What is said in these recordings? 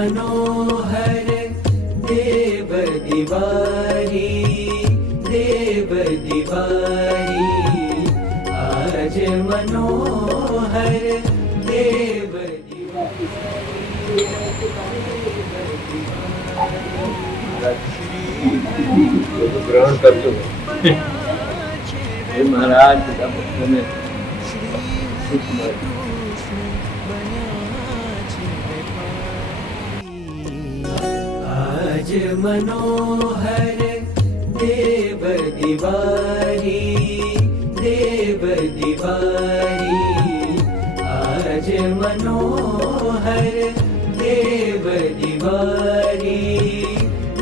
मनोहर देव दिवारी, देव दिवारी। आज मनोहर देव दिवारी। ग्रहण करજો હે મહારાજ બધા ભક્તોને સુખ મળે. आज मनोहर देव दिवारी, देव दिवारी। आज मनोहर देव दिवारी,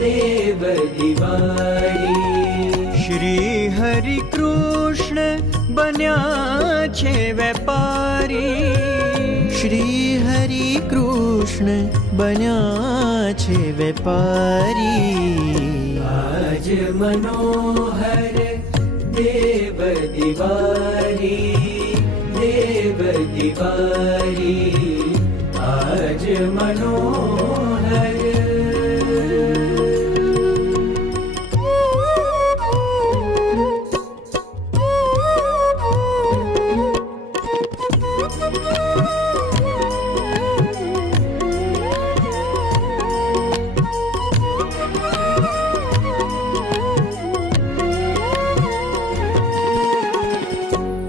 देव दिवारी। श्री हरि कृष्ण बन्या छे वेपारी, श्री हरि कृष्ण बन्या छे वेपारी। आज मनोहर देव दिवारी, देव दिवारी। आज मनोहर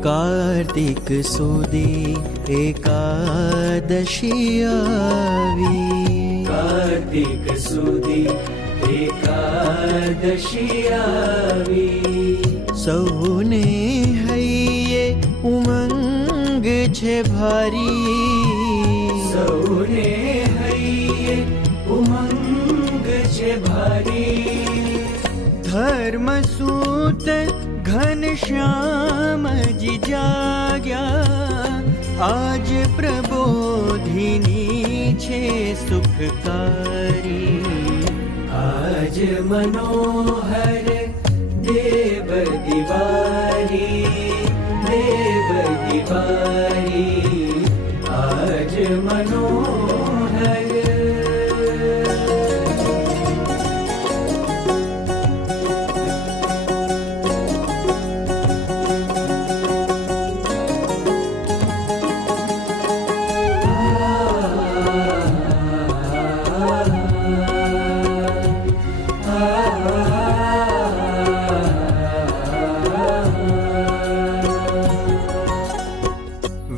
कार्तिक सुदी एकादशी आवी, कार्तिक सुदी एकादशी आवी। सौने हइये उमंग छे भारी, सौने हइये उमंग छे भारी। धर्म सूत घनश्याम जी जाग्या, आज प्रबोधिनी छे सुखकारी। आज मनोहर देव दिवारी, देव दिवारी। आज मनोहर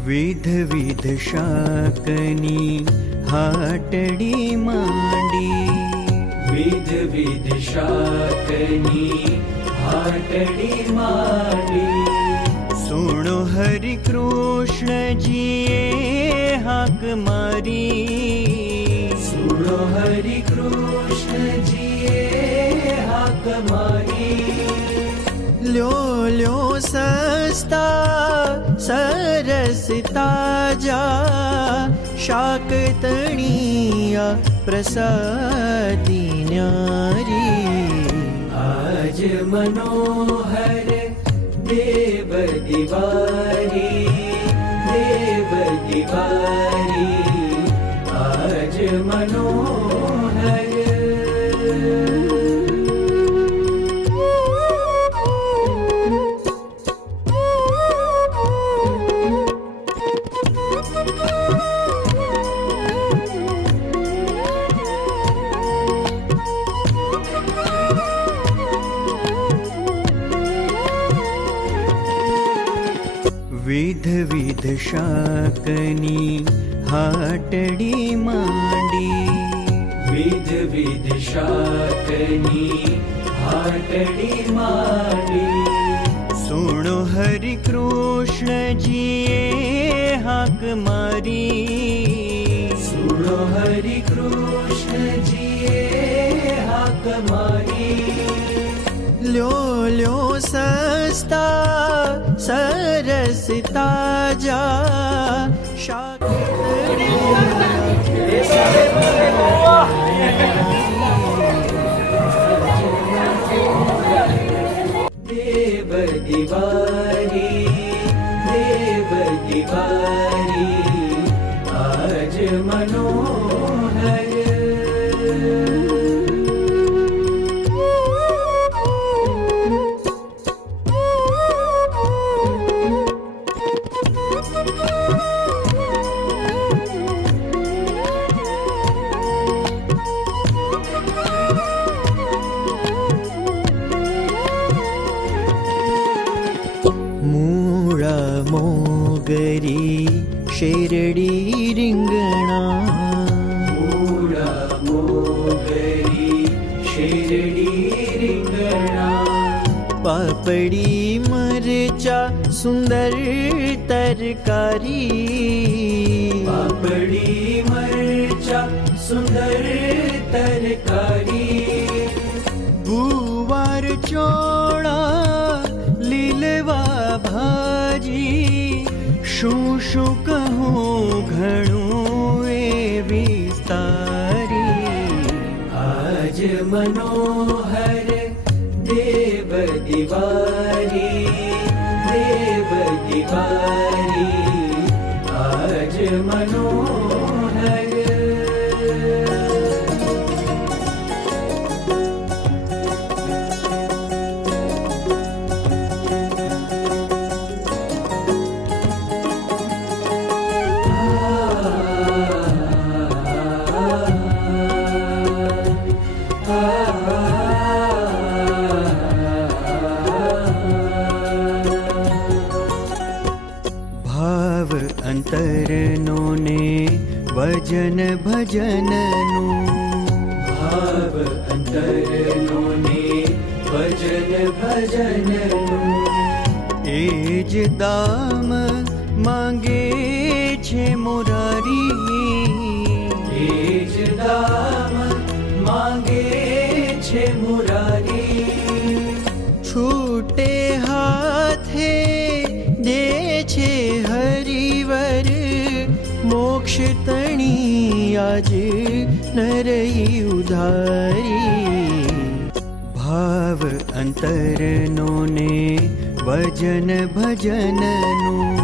विध विध शाकनी हाटड़ी मांडी, विध विध शाकनी हाटड़ी मांडी। सुनो हरि कृष्ण जीए हाक मारी, सुनो हरि कृष्ण जीए हाक मारी। ल्यो ल्यो सस्ता सरस ताजा, शाक तणिया प्रसादी न्यारी। आज मनोहर देव दिवारी, देव दिवारी। आज मनोहर विध विध शाकनी हाटड़ी मांडी, विध विध शाकनी हाटड़ी मांडी। सुनो हरि कृष्ण जीए हाक मारी, सुनो हरि कृष्ण जीए हाक मारी। ल्यो ल्यो सस्ता सरस ताजा, शाक देव दिवारी, देव दिवारी। आज मनोहर મૂળા મોગરી શેરડી રીંગણા, મૂળા મોગરી શેરડી રીંગણા, પાપડી મરચા સુંદર તરકારી, પાપડી મરચા સુંદર તરકારી, ગુવાર ચોળા લીલવા ભાજી, શું શું કહું ઘણું એ વિસ્તારી. આજ મનોહર દેવ દિવારી, દેવ દિવારી, આજ મનોહર. ભાવ અંતરનો ને વજન ભજનનું, ભાવ અંતરનો ને ભજન ભજનનું, એ જ દામ માંગે છે મુરારી, એ જ દામ માંગે છે મુરારી. છૂટે હાથે દે છે હરિવર, મોક્ષ તણી આજ નરઈ ઉધારી. ભાવ અંતરનો ને વજન ભજનનું,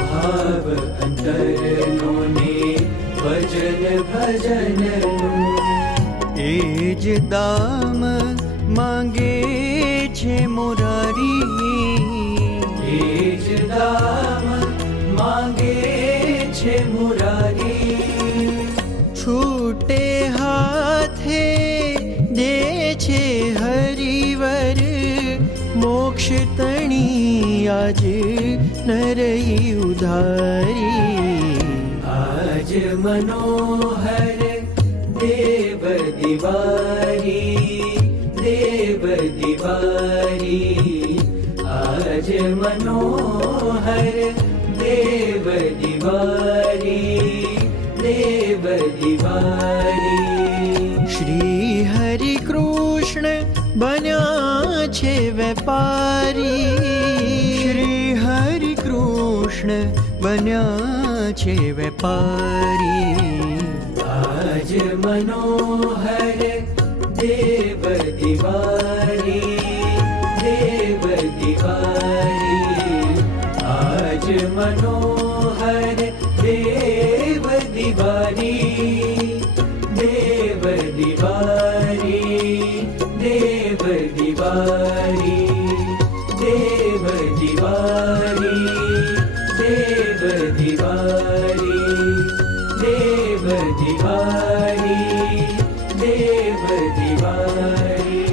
ભાવ અંતરનો ને ભજન ભજનનું, એ જ દામ માંગે છે મુરારી, એ જ દામ માંગે છે મુરારી. છૂટે હાથે દે છે હરિવર, મોક્ષ તણી આજ નરઈ ઉધારી. આજ મનોહર દેવ દિવારી, દેવ દિવારી, આજ મનોહર દેવ દિવારી, દેવ દિવારી. શ્રી હરિ કૃષ્ણ બન્યા છે વેપારી, શ્રી હરિ કૃષ્ણ બન્યા છે વેપારી. આજ મનોહર દેવ દિવારી, દેવ દિવારી, આજ મનોહર દેવ દિવારી, દેવ દિવારી, દેવ દિવારી, દેવ દિવારી, દેવ દિવારી, દેવ દિવારી, દેવ દિવારી.